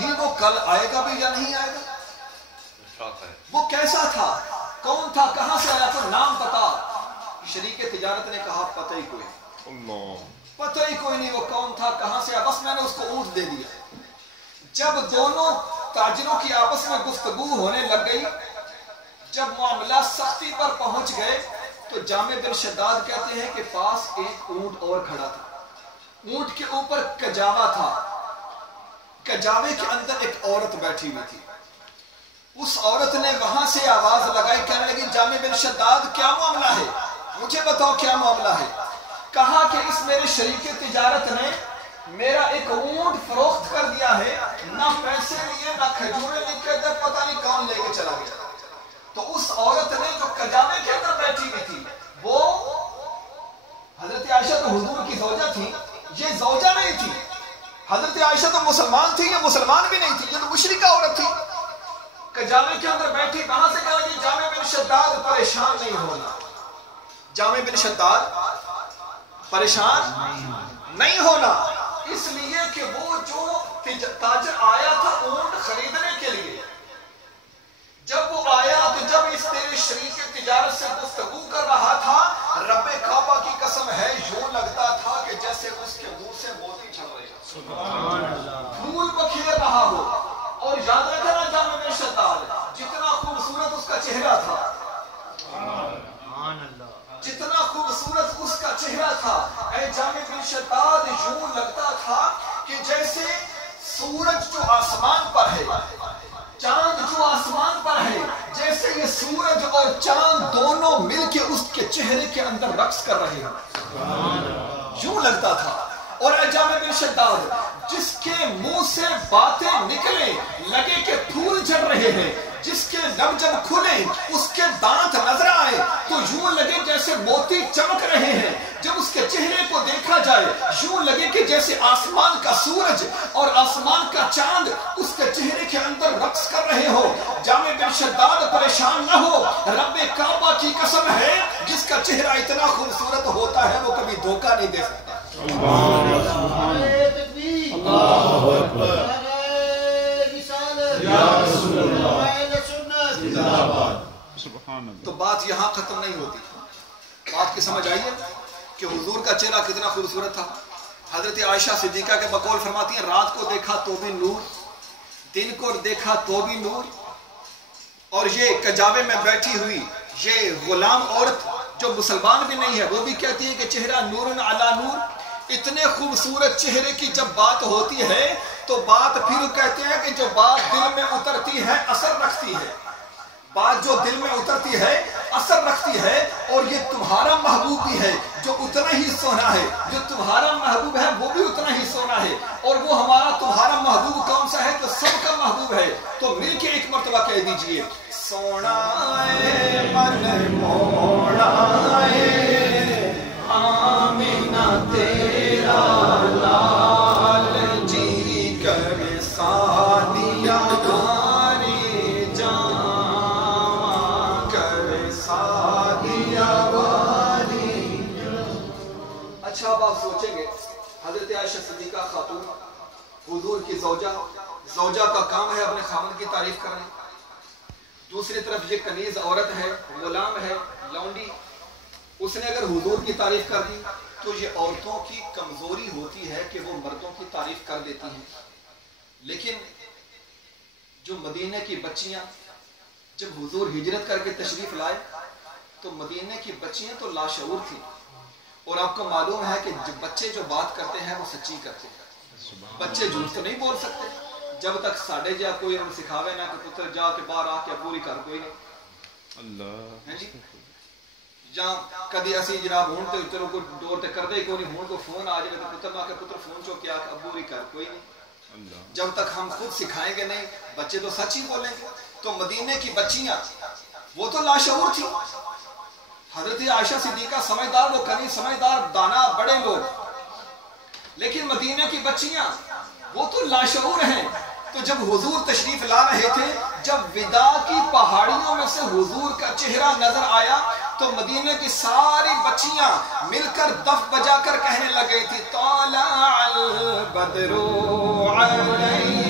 ہی وہ کل آئے گا بھی یا نہیں آئے گا؟ وہ کیسا تھا، کون تھا، کہاں سے آیا، تو نام بتا۔ شریک تجارت نے کہا پتہ ہی کوئی نہیں، پتہ ہی کوئی نہیں وہ کون تھا، کہاں سے آیا، بس میں نے اس کو اونٹ دے دیا۔ جب دونوں تاجروں کی آپس میں گفتگو ہونے لگ گئی، جب معاملہ سختی پر پہنچ گئے، تو جامع بن شداد کہتے ہیں کہ پاس ایک اونٹ اور کھڑا تھا، اونٹ کے اوپر کجاوا تھا، کجاوے کے اندر ایک عورت بیٹھی ہوئی تھی۔ اس عورت نے وہاں سے آواز لگائی، کہنے لگی جامع بن شداد کیا معاملہ ہے، مجھے بتاؤ کیا معاملہ ہے۔ کہا کہ اس میرے شریک تجارت نے میرا ایک اونٹ فروخت کر دیا ہے، نہ پیسے لیے نہ کھجورے لے کے دے، پتہ نہیں کون لے کے چلا گیا۔ تو اس عورت نے جو کجاوے کے اندر بیٹھی ہوئی تھی وہ حضرت عائشہ تو حضور کی زوجہ تھی، یہ زوجہ نہیں تھی۔ حضرت عائشہ تو مسلمان تھی، یہ مسلمان بھی نہیں تھی، یہ تو مشرکہ عورت تھی۔ کجاوے کے اندر بیٹھی، کہاں سے کہا کہ جامع بن شداد پریشان نہیں ہونا، جامع بن شداد پریشان نہیں ہونا، اس لیے کہ وہ جو تاجر آیا تھا اونٹ خریدنے کے لیے، جب وہ آیا تو جب اس تیرے شریک تجارت سے گفتگو کر رہا تھا، رب کعبہ کی قسم ہے یوں لگتا تھا کہ جیسے اس کے منہ سے موتی جھڑ رہے ہیں، پھول بکھیر رہا ہو۔ اور یاد رکھنا جامع بن شداد جتنا خوبصورت اس کا چہرہ تھا، جتنا خوبصورت اس کا چہرہ تھا، اے جامع بن شداد یوں لگتا تھا کہ جیسے سورج جو آسمان پر ہے، چاند جو آسمان پر ہے، جیسے یہ سورج اور چاند دونوں مل کے اس کے چہرے کے اندر رقص کر رہے ہیں، یوں لگتا تھا۔ اور اے جامع بن شداد جس کے منہ سے باتیں نکلیں لگے کہ پھول جھڑ رہے ہیں، جس کے لب جب کھلے اس کے دانت نظر آئے تو یوں لگے جیسے موتی چمک رہے ہیں، جب اس کے چہرے کو دیکھا جائے یوں لگے کہ جیسے آسمان کا سورج اور آسمان کا چاند اس کے چہرے کے اندر رقص کر رہے ہو۔ جامع بن شداد پریشان نہ ہو، رب کعبہ کی قسم ہے جس کا چہرہ اتنا خوبصورت ہوتا ہے وہ کبھی دھوکہ نہیں دے سکتا۔ تو بات یہاں ختم نہیں ہوتی، بات کی سمجھ آئیے کہ حضور کا چہرہ کتنا خوبصورت تھا۔ حضرت عائشہ صدیقہ کے بقول فرماتی ہیں رات کو دیکھا تو بھی نور، دن کو دیکھا تو بھی نور، اور یہ کجاوے میں بیٹھی ہوئی یہ غلام عورت جو مسلمان بھی نہیں ہے وہ بھی کہتی ہے کہ چہرہ نور علی نور۔ اتنے خوبصورت چہرے کی جب بات ہوتی ہے تو بات پھر کہتے ہیں کہ جو بات دل میں اترتی ہے اثر رکھتی ہے، بات جو دل میں اترتی ہے اثر رکھتی ہے۔ اور یہ تمہارا محبوب بھی ہے جو اتنا ہی سونا ہے، جو تمہارا محبوب ہے وہ بھی اتنا ہی سونا ہے، اور وہ ہمارا تمہارا محبوب کون سا ہے جو سب کا محبوب ہے۔ تو مل کے ایک مرتبہ کہہ دیجئے سونا ہے من موڑا ہے آمینہ تیرا لال جی کر سادیا ماری جان کر سادیا ماری۔ اچھا اب آپ سوچیں گے حضرت عائشہ صدیقہ خاتون حضور کی زوجہ کا کام ہے اپنے خاوند کی تعریف کرنا، دوسری طرف یہ کنیز عورت ہے، غلام ہے، لونڈی، اس نے اگر حضور کی تعریف کر دی تو یہ عورتوں کی کمزوری ہوتی ہے کہ وہ مردوں کی تعریف کر دیتی ہیں۔ لیکن جو مدینے کی بچیاں جب حضور ہجرت کر کے تشریف لائے تو مدینے کی بچیاں تو لاشعور تھیں، اور آپ کو معلوم ہے کہ بچے جو بات کرتے ہیں وہ سچی کرتے ہیں، بچے جھوٹ تو نہیں بول سکتے جب تک ساڑھے جا کوئی انہوں سکھاوے نہ کہ پتر جا کے باہر آ کے پوری کر کوئی نہیں اللہ جی۔ جہاں کدی اسی جناب ہون تے چلو کوئی دور تے کر دے کوئی نہیں، ہون کو فون آ جائے تو پتر نہ کہ پتر فون چو کیا کہ ابو بھی کر کوئی نہیں، جب تک ہم خود سکھائیں گے نہیں بچے تو سچ ہی بولیں گے۔ تو مدینے کی بچیاں وہ تو لاشعور تھی، حضرت عائشہ صدیقہ سمجھدار، وہ کنی سمجھدار دانا بڑے لوگ، لیکن مدینے کی بچیاں وہ تو لاشعور ہیں۔ تو جب حضور تشریف لا رہے تھے، جب وداع کی پہاڑیوں میں سے حضور کا چہرہ نظر آیا تو مدینے کی ساری بچیاں مل کر دف بجا کر کہنے لگے تھی طالع البدر علینا